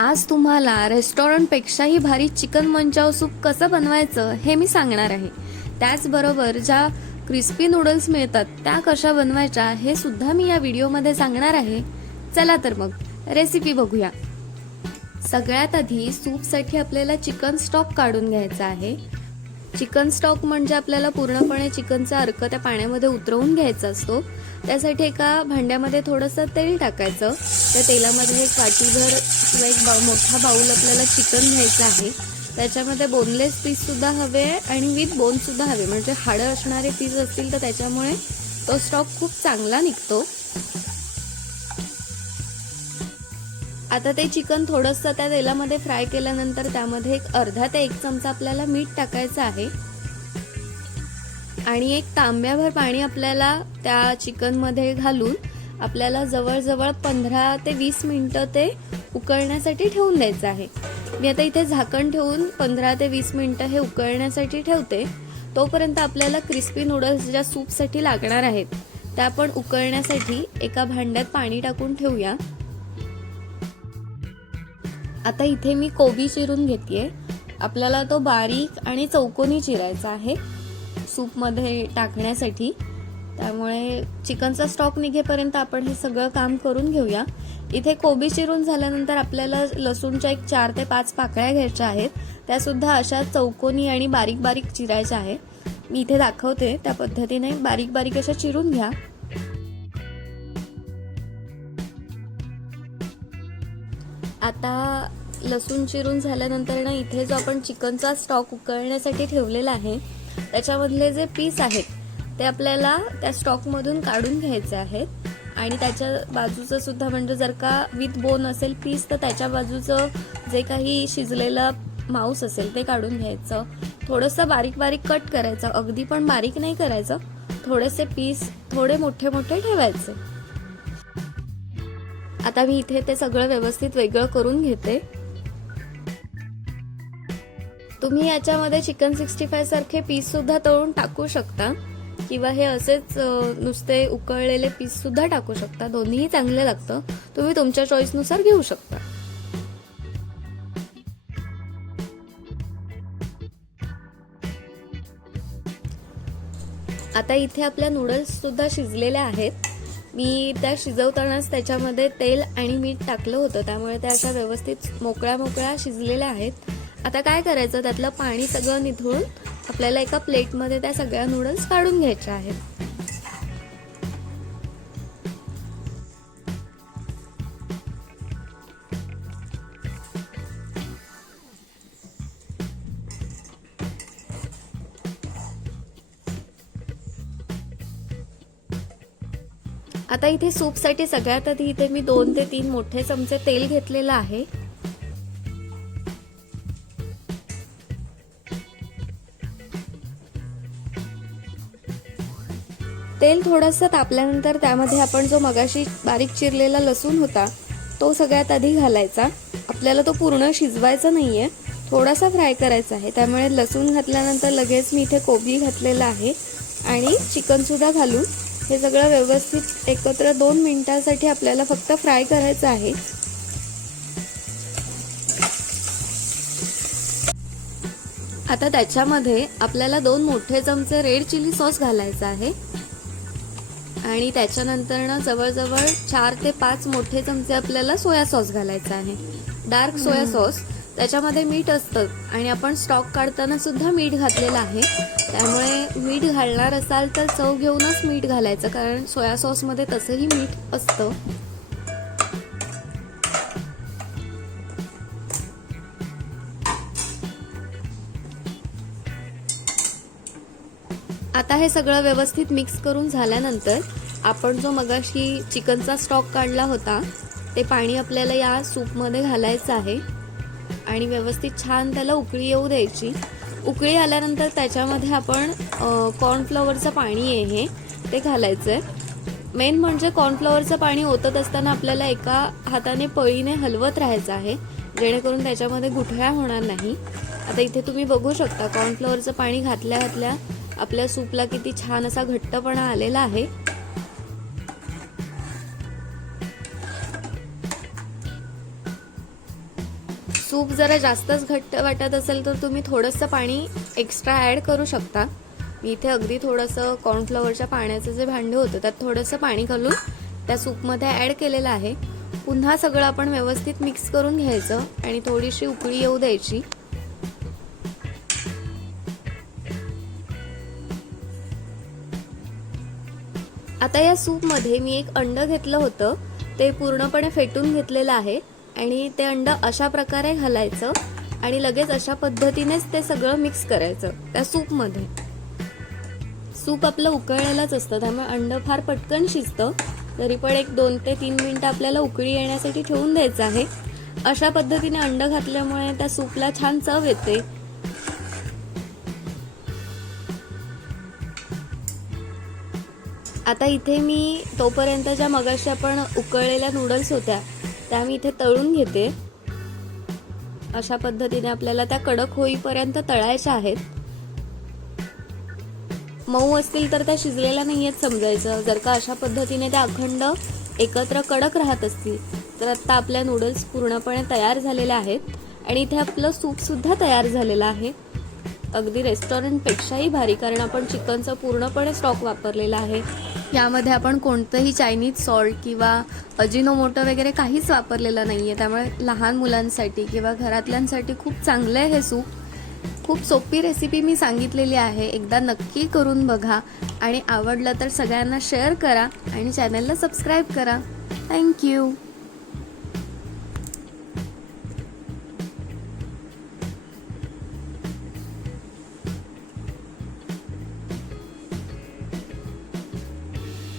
आज तुम्हाला रेस्टॉरंटपेक्षाही भारी चिकन मंचाव सूप कसं बनवायचं हे मी सांगणार आहे. त्याचबरोबर ज्या क्रिस्पी नूडल्स मिळतात त्या कशा बनवायच्या हे सुद्धा मी या व्हिडिओमध्ये सांगणार आहे. चला तर मग रेसिपी बघूया. सगळ्यात आधी सूपसाठी आपल्याला चिकन स्टॉक काढून घ्यायचा आहे. चिकन स्टॉक म्हणजे आपल्याला पूर्णपणे चिकनचा अर्क त्या पाण्यामध्ये उतरवून घ्यायचा असतो. त्यासाठी एका भांड्यामध्ये थोडंसं तेल टाकायचं. त्या तेलामध्ये एक वाटीभर किंवा एक मोठा बाऊल आपल्याला चिकन घ्यायचं आहे. त्याच्यामध्ये बोनलेस पीस सुद्धा हवे आणि विथ बोनसुद्धा हवे. म्हणजे हाडं असणारे पीस असतील तर त्याच्यामुळे तो स्टॉक खूप चांगला निघतो. आता ते चिकन थोडंसं त्या तेलामध्ये फ्राय केल्यानंतर त्यामध्ये एक अर्धा ते एक चमचा आपल्याला मीठ टाकायचं आहे. आणि एक तांब्याभर पाणी आपल्याला त्या चिकनमध्ये घालून आपल्याला जवळजवळ पंधरा ते वीस मिनटं ते उकळण्यासाठी ठेवून द्यायचं आहे. मी आता इथे झाकण ठेवून पंधरा ते वीस मिनटं हे उकळण्यासाठी ठेवते. तोपर्यंत आपल्याला क्रिस्पी नूडल्स ज्या सूपसाठी लागणार आहेत त्या आपण उकळण्यासाठी एका भांड्यात पाणी टाकून ठेवूया. आता इथे मी कोबी चिरून घेतेय. आपल्याला तो बारीक आणि चौकोनी चिरायचा आहे. सूपमध्ये टाकण्यासाठी. त्यामुळे चिकनचा स्टॉक निघेपर्यंत आपण हे सगळं काम करून घेऊया. इथे कोबी चिरून झाल्यानंतर आपल्याला लसूणच्या एक चार ते पाच पाकळ्या घ्यायच्या आहेत. त्या सुद्धा अशा चौकोनी आणि बारीक बारीक चिरायच्या आहे. मी इथे दाखवते. त्या पद्धतीने बारीक बारीक अशा चिरून घ्या. आता लसूण चिरून झाल्यानंतर ना इथे जो आपण चिकनचा स्टॉक उकळण्यासाठी ठेवलेला आहे त्याच्यामधले जे पीस आहेत ते आपल्याला त्या स्टॉकमधून काढून घ्यायचे आहेत. आणि त्याच्या बाजूचं सुद्धा म्हणजे जर का विथ बोन असेल पीस तर त्याच्या बाजूचं जे काही शिजलेलं मांस असेल ते काढून घ्यायचं. थोडंसं बारीक बारीक कट करायचं. अगदी पण बारीक नाही करायचं. थोडेसे पीस थोडे मोठे मोठे ठेवायचे. आता मी इथे ते सगळं व्यवस्थित वेगळं करून घेते. तुम्ही याच्यामध्ये चिकन सिक्स्टी फाय सारखे पीस सुद्धा तळून टाकू शकता. किंवा हे असेच नुसते उकळलेले पीस सुद्धा टाकू शकता. दोन्हीही चांगलं लागतं. तुम्ही तुमच्या चॉईसनुसार घेऊ शकता. आता इथे आपल्या नूडल्स सुद्धा शिजलेल्या आहेत. मी त्या शिजवतानाच त्याच्यामध्ये तेल आणि मीठ टाकलं होतं. त्यामुळे त्या अशा व्यवस्थित मोकळ्या मोकळ्या शिजलेल्या आहेत. आता काय करायचं? त्यातलं पाणी सगळं निथळून आपल्याला एका प्लेटमध्ये त्या सगळ्या नूडल्स काढून घ्यायच्या आहेत. आता इथे सूपसाठी सगळ्यात आधी इथे मी दोन ते तीन मोठे चमचे तेल घेतलेलं आहे. तेल थोडंसं तापल्यानंतर त्यामध्ये आपण जो मगाशी बारीक चिरलेला लसूण होता तो सगळ्यात आधी घालायचा. आपल्याला तो पूर्ण शिजवायचा नाही आहे थोडासा फ्राय करायचा आहे. त्यामुळे लसूण घातल्यानंतर लगेच मी इथे कोबी घातलेला आहे आणि चिकनसुद्धा घालून हे सगळं व्यवस्थित एकत्र दोन मिनटासाठी आपल्याला फक्त फ्राय करायचं आहे. आता त्याच्यामध्ये आपल्याला दोन मोठे चमचे रेड चिली सॉस घालायचा आहे. आणि त्याच्यानंतर ना जवळजवळ चार ते पाच मोठे चमचे आपल्याला सोया सॉस घालायचा आहे. डार्क सोया सॉस त्याच्यामध्ये मीठ असतं आणि आपण स्टॉक काढताना सुद्धा मीठ घातलेलं आहे. त्यामुळे मीठ घालणार असाल तर चव घेऊनच मीठ घालायचं कारण सोया सॉसमध्ये तसंही मीठ असतं. आता हे सगळं व्यवस्थित मिक्स करून झाल्यानंतर आपण जो मगाशी चिकनचा स्टॉक काढला होता ते पाणी आपल्याला या सूपमध्ये घालायचं आहे. आणि व्यवस्थित छान त्याला उकळी येऊ द्यायची. उकळी आल्यानंतर त्याच्यामध्ये आपण कॉर्नफ्लॉवरचं पाणी आहे हे ते घालायचं आहे मेन म्हणजे कॉर्नफ्लॉवरचं पाणी ओतत असताना आपल्याला एका हाताने पळीने हलवत राहायचं आहे. जेणेकरून त्याच्यामध्ये गुठळ्या होणार नाही. आता इथे तुम्ही बघू शकता कॉर्नफ्लॉवरचं पाणी घातल्या घातल्या आपल्या सूपला किती छान असा घट्टपणा आलेला आहे. सूप जरा जास्तच घट्ट वाटत असेल तर तुम्ही थोडंसं पाणी एक्स्ट्रा ॲड करू शकता. मी इथे अगदी थोडंसं कॉर्नफ्लॉवरच्या पाण्याचं जे भांडं होतं त्यात थोडंसं पाणी घालून त्या सूपमध्ये ॲड केलेलं आहे. पुन्हा सगळं आपण व्यवस्थित मिक्स करून घ्यायचं आणि थोडीशी उकळी येऊ द्यायची. आता या सूपमध्ये मी एक अंडं घेतलं होतं. ते पूर्णपणे फेटून घेतलेलं आहे आणि ते अंड अशा प्रकारे घालायचं आणि लगेच अशा पद्धतीनेच ते सगळं मिक्स करायचं त्या सूपमध्ये. सूप आपलं उकळलेलंच असतं त्यामुळे अंड फार पटकन शिजतं. तरी पण एक दोन ते तीन मिनटं आपल्याला उकळी येण्यासाठी ठेवून द्यायचं आहे. अशा पद्धतीने अंडं घातल्यामुळे त्या सूपला छान चव येते. आता इथे मी तोपर्यंत ज्या मगाशी आपण उकळलेल्या नूडल्स होत्या त्या मी इथे तळून घेते. अशा पद्धतीने आपल्याला त्या कडक होईपर्यंत तळायच्या आहेत. मऊ असतील तर त्या शिजलेल्या नाही आहेत समजायचं. जर का अशा पद्धतीने त्या अखंड एकत्र कडक राहत असतील तर आता आपल्या नूडल्स पूर्णपणे तयार झालेल्या आहेत आणि इथे आपलं सूप सुद्धा तयार झालेलं आहे. अगदी रेस्टॉरंटपेक्षाही भारी कारण आपण चिकनचा पूर्णपणे स्टॉक वापरलेला आहे. यामध्ये आपण कोणतंही चायनीज सॉल्ट किंवा अजिनोमोटो वगैरे काहीच वापरलेलं नाही आहे त्यामुळे लहान मुलांसाठी किंवा घरातल्यांसाठी खूप चांगलं आहे हे सूप. खूप सोपी रेसिपी मी सांगितलेली आहे. एकदा नक्की करून बघा. आणि आवडलं तर सगळ्यांना शेअर करा आणि चॅनलला सबस्क्राईब करा. थँक्यू